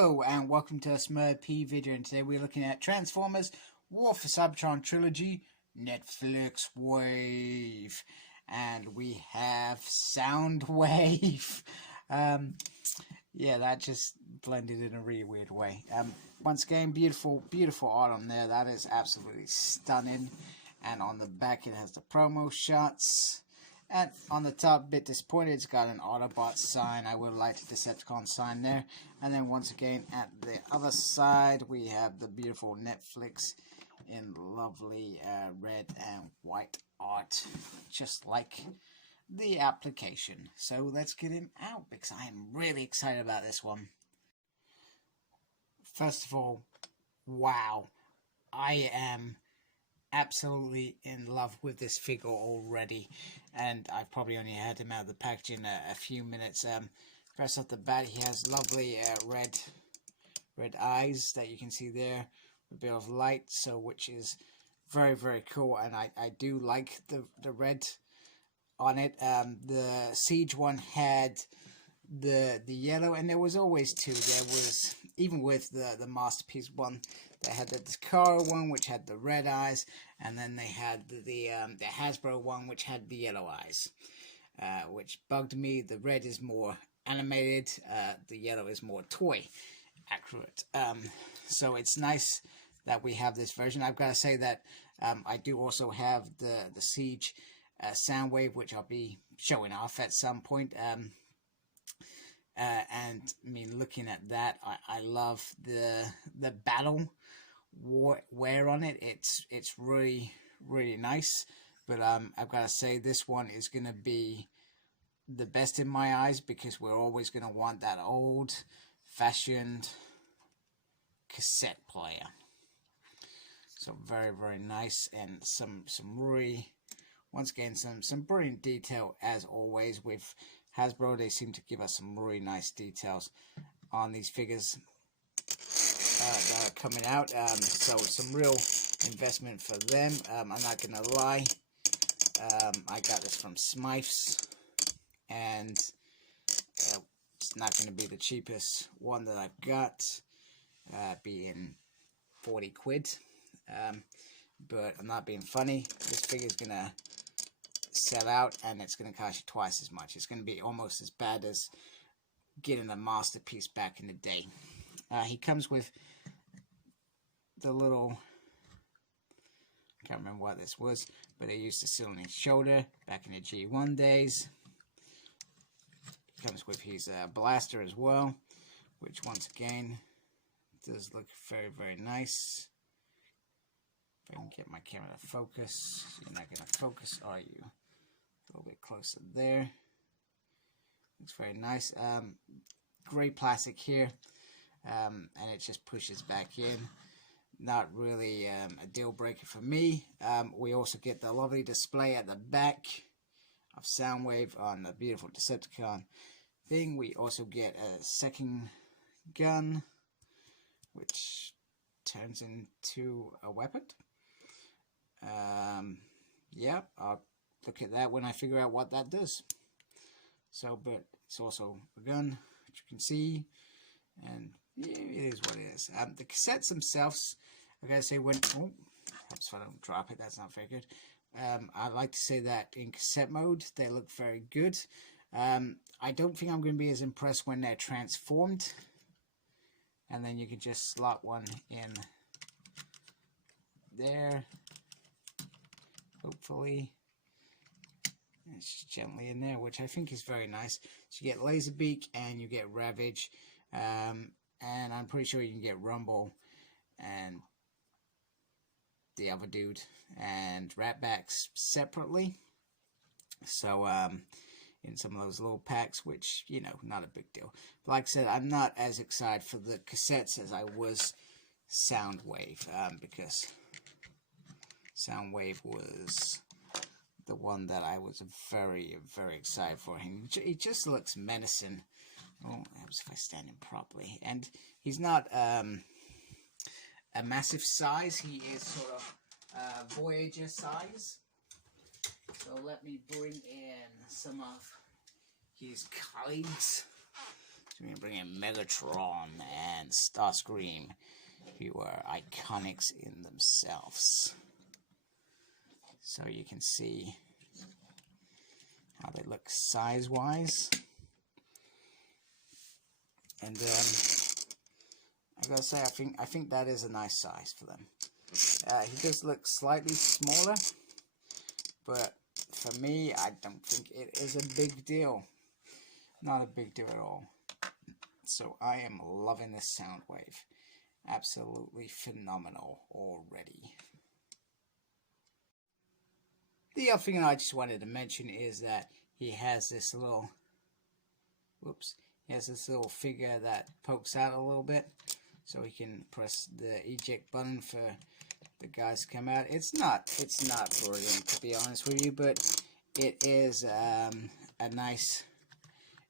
Hello and welcome to a Smurd P video, and today we're looking at Transformers War for Cybertron Trilogy Netflix Wave, and we have Soundwave. Yeah, that just blended in a really weird way. Once again, beautiful art on there. That is absolutely stunning. And on the back it has the promo shots. And on the top, a bit disappointed, it's got an Autobot sign. I would like the Decepticon sign there. And then once again, at the other side, we have the beautiful Netflix in lovely red and white art, just like the application. So let's get him out, because I am really excited about this one. First of all, wow, I am absolutely in love with this figure already, and I've probably only had him out of the package in a few minutes. First off the bat, he has lovely red eyes that you can see there, a bit of light, so which is very cool, and I do like the red on it. The Siege one had the yellow, and there was always two. There was, even with the Masterpiece one, they had the Takara one, which had the red eyes, and then they had the Hasbro one, which had the yellow eyes, which bugged me. The red is more animated, the yellow is more toy accurate. So it's nice that we have this version. I've got to say that I do also have the Siege Soundwave, which I'll be showing off at some point. And I mean, looking at that, I love the battle wear on it. It's really nice. But I've got to say, this one is going to be the best in my eyes, because we're always going to want that old fashioned cassette player. So very nice, and some really, once again, some brilliant detail as always with Hasbro. They seem to give us some really nice details on these figures that are coming out. So some real investment for them. I'm not gonna lie, I got this from Smyths, and it's not gonna be the cheapest one that I've got, being 40 quid. But I'm not being funny. This figure is gonna sell out, and it's going to cost you twice as much. It's going to be almost as bad as getting a Masterpiece back in the day. He comes with the little, I can't remember what this was, but they used to sit on his shoulder back in the G1 days. He comes with his blaster as well, which once again does look very nice. If I can get my camera to focus. You're not going to focus, are you? A little bit closer there. Looks very nice. Great plastic here, and it just pushes back in. Not really a deal breaker for me. We also get the lovely display at the back of Soundwave on the beautiful Decepticon thing. We also get a second gun, which turns into a weapon. Yeah, I'll look at that when I figure out what that does. So, but it's also a gun, which you can see, and yeah, it is what it is. The cassettes themselves, I gotta say, when hopes I don't drop it, that's not very good. I like to say that in cassette mode they look very good. I don't think I'm going to be as impressed when they're transformed, and then you can just slot one in there. Hopefully, it's just gently in there, which I think is very nice. So you get Laserbeak and you get Ravage, and I'm pretty sure you can get Rumble and the other dude and Ratbacks separately. So in some of those little packs, which, you know, not a big deal. But like I said, I'm not as excited for the cassettes as I was Soundwave, because Soundwave was the one that I was very excited for. Him. He just looks menacing. Oh, that was if I stand him properly. And he's not a massive size. He is sort of Voyager size. So let me bring in some of his colleagues, So we're going to bring in Megatron and Starscream, who are iconics in themselves. So you can see how they look size-wise. And I gotta say, I think that is a nice size for them. He does look slightly smaller, but for me, I don't think it is a big deal. Not a big deal at all. So I am loving this Soundwave. Absolutely phenomenal already. The other thing I just wanted to mention is that he has this little, he has this little figure that pokes out a little bit, so he can press the eject button for the guys to come out. It's not brilliant, to be honest with you, but it is a nice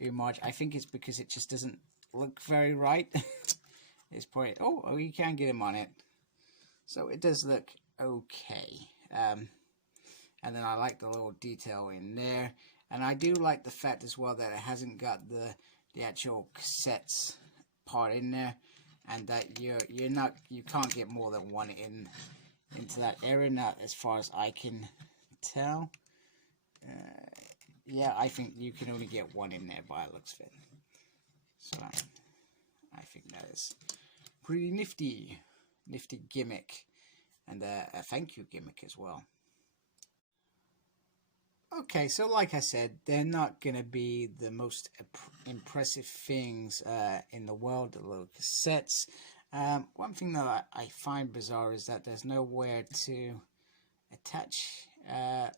homage. I think it's because it just doesn't look very right. It's probably, oh, you can get him on it, so it does look okay. And then I like the little detail in there, and I do like the fact as well that it hasn't got the actual cassettes part in there, and that you can't get more than one into that area, not as far as I can tell. Yeah, I think you can only get one in there by the looks of it. So I think that is pretty nifty gimmick, and a thank you gimmick as well. Okay, so like I said, they're not going to be the most impressive things in the world, the little cassettes. One thing that I find bizarre is that there's nowhere to attach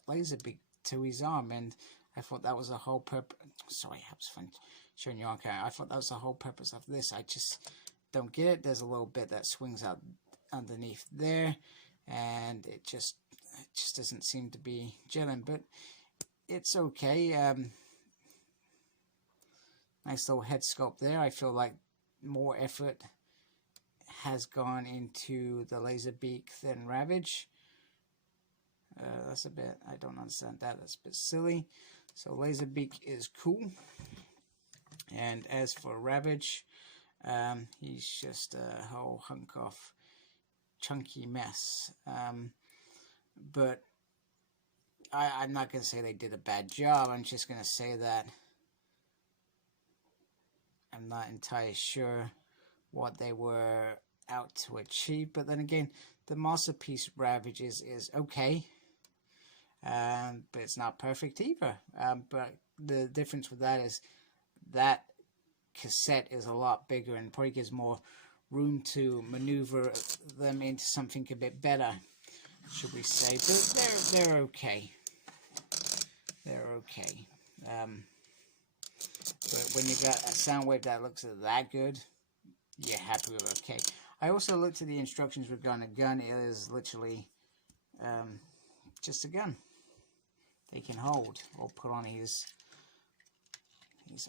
Laserbeak to his arm, and I thought that was the whole purpose. Sorry, I was fun showing you on camera. I thought that was the whole purpose of this. I just don't get it. There's a little bit that swings out underneath there, and it just doesn't seem to be gelling, but it's okay. Nice little head sculpt there. I feel like more effort has gone into the Laserbeak than Ravage. That's a bit, I don't understand that. That's a bit silly. So Laserbeak is cool. And as for Ravage, he's just a whole hunk of chunky mess. But I'm not going to say they did a bad job. I'm just going to say that I'm not entirely sure what they were out to achieve. But then again, the Masterpiece Ravage is okay. But it's not perfect either. But the difference with that is that cassette is a lot bigger and probably gives more room to maneuver them into something a bit better, should we say. But they're okay. They're okay. But when you got a Soundwave that looks that good, you're happy with it. Okay. I also looked at the instructions regarding a gun. It is literally just a gun they can hold or put on his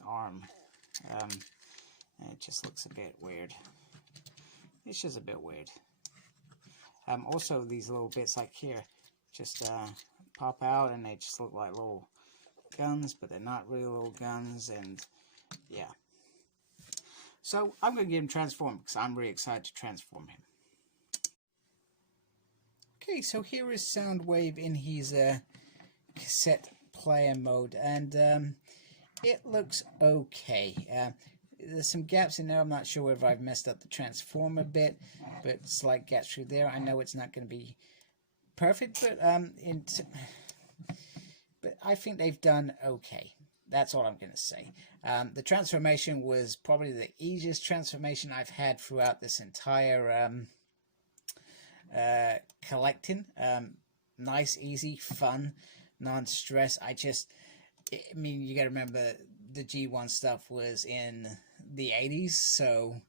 arm. And it just looks a bit weird. It's just a bit weird. Also, these little bits like here just pop out, and they just look like little guns, but they're not really little guns, and yeah. So I'm going to get him transformed because I'm really excited to transform him. Okay, so here is Soundwave in his cassette player mode, and it looks okay. There's some gaps in there. I'm not sure whether I've messed up the transform a bit, but slight gaps through there. I know it's not going to be perfect, but I think they've done okay. That's all I'm going to say. The transformation was probably the easiest transformation I've had throughout this entire collecting. Nice, easy, fun, non-stress. I mean, you got to remember the G1 stuff was in the 80s, so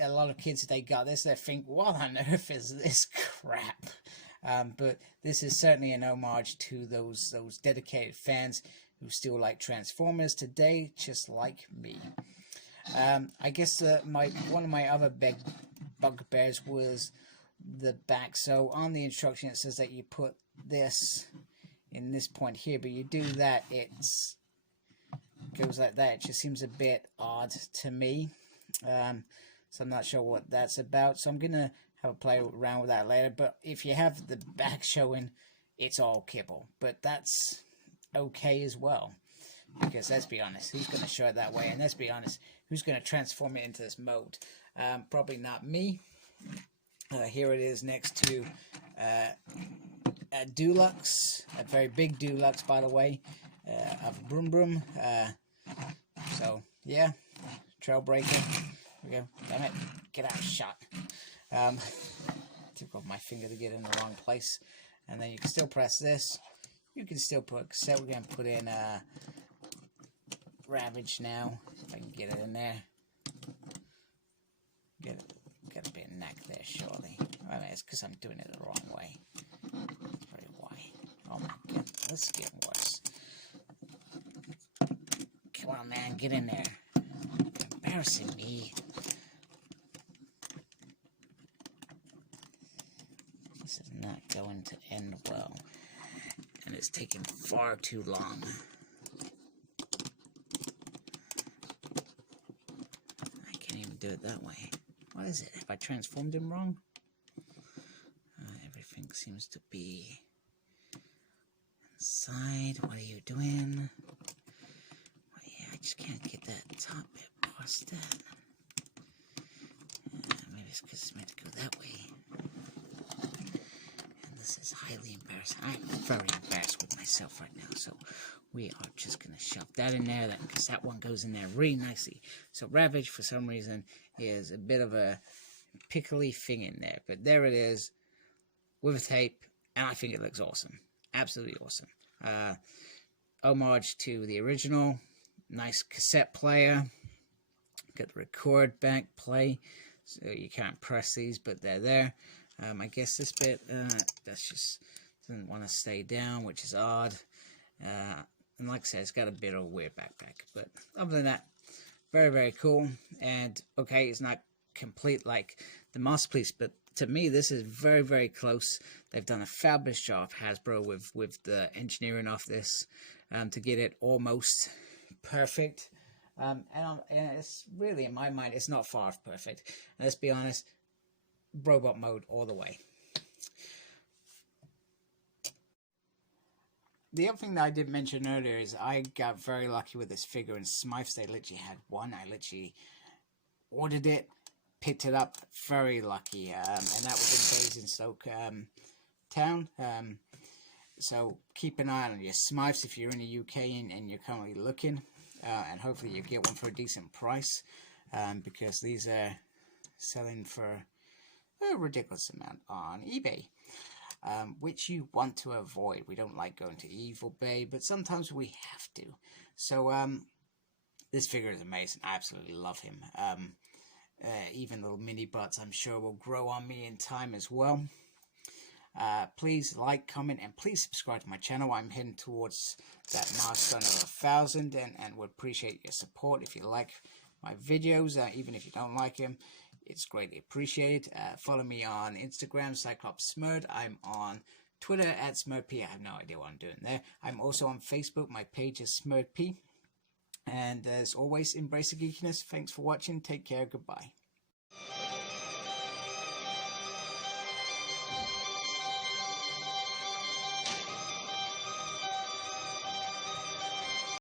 a lot of kids, if they got this, they think, what on earth is this crap? But this is certainly an homage to those dedicated fans who still like Transformers today, just like me. I guess one of my other big bugbears was the back. So on the instruction it says that you put this in this point here, but you do that, goes like that. It just seems a bit odd to me. So I'm not sure what that's about. So I'm going to have a play around with that later. But if you have the back showing, it's all kibble. But that's okay as well. Because let's be honest, who's going to show it that way? And let's be honest, who's going to transform it into this mode? Probably not me. Here it is next to a Dulux, a very big Dulux, by the way, of Broom Broom. So, yeah, Trailbreaker. Here we go. Damn it. Get out of shot. Took off my finger to get in the wrong place. And then you can still press this. You can still put cassette. We're going to put in Ravage now. If I can get it in there. Got a bit of knack there, surely. I mean, it's because I'm doing it the wrong way. That's probably why. Oh my god, this is getting worse. Come on, man, get in there. You're embarrassing me. This is not going to end well. And it's taking far too long. I can't even do it that way. What is it? Have I transformed him wrong? Everything seems to be inside. What are you doing? Oh, yeah, I just can't get that top bit past that. Maybe it's because it's meant to go that way. And this is highly embarrassing. I'm very embarrassed with myself right now. So we are just going to shove that in there, because that one goes in there really nicely. So Ravage, for some reason, is a bit of a pickly thing in there. But there it is, with a tape, and I think it looks awesome. Absolutely awesome. Homage to the original. Nice cassette player. Got the record back play. So you can't press these, but they're there. I guess this bit, that's just doesn't want to stay down, which is odd. And like I said, it's got a bit of a weird backpack. But other than that, very, very cool. And, okay, it's not complete like the Masterpiece, but to me, this is very, very close. They've done a fabulous job, Hasbro, with the engineering of this to get it almost perfect. And it's really, in my mind, it's not far off perfect. And let's be honest, robot mode all the way. The other thing that I did mention earlier is I got very lucky with this figure in Smyths. They literally had one. I literally ordered it, picked it up, very lucky. And that was in Basingstoke town. So keep an eye on your Smyths if you're in the UK and you're currently looking. And hopefully you get one for a decent price. Because these are selling for a ridiculous amount on eBay. Which you want to avoid. We don't like going to Evil Bay, but sometimes we have to. So, this figure is amazing. I absolutely love him. Even little mini butts, I'm sure, will grow on me in time as well. Please like, comment, and please subscribe to my channel. I'm heading towards that milestone of 1,000, and would appreciate your support if you like my videos, even if you don't like them. It's greatly appreciated. Follow me on Instagram, Cyclops Smurd. I'm on Twitter at SmurdP. I have no idea what I'm doing there. I'm also on Facebook. My page is SmurdP. And as always, embrace the geekiness. Thanks for watching. Take care. Goodbye.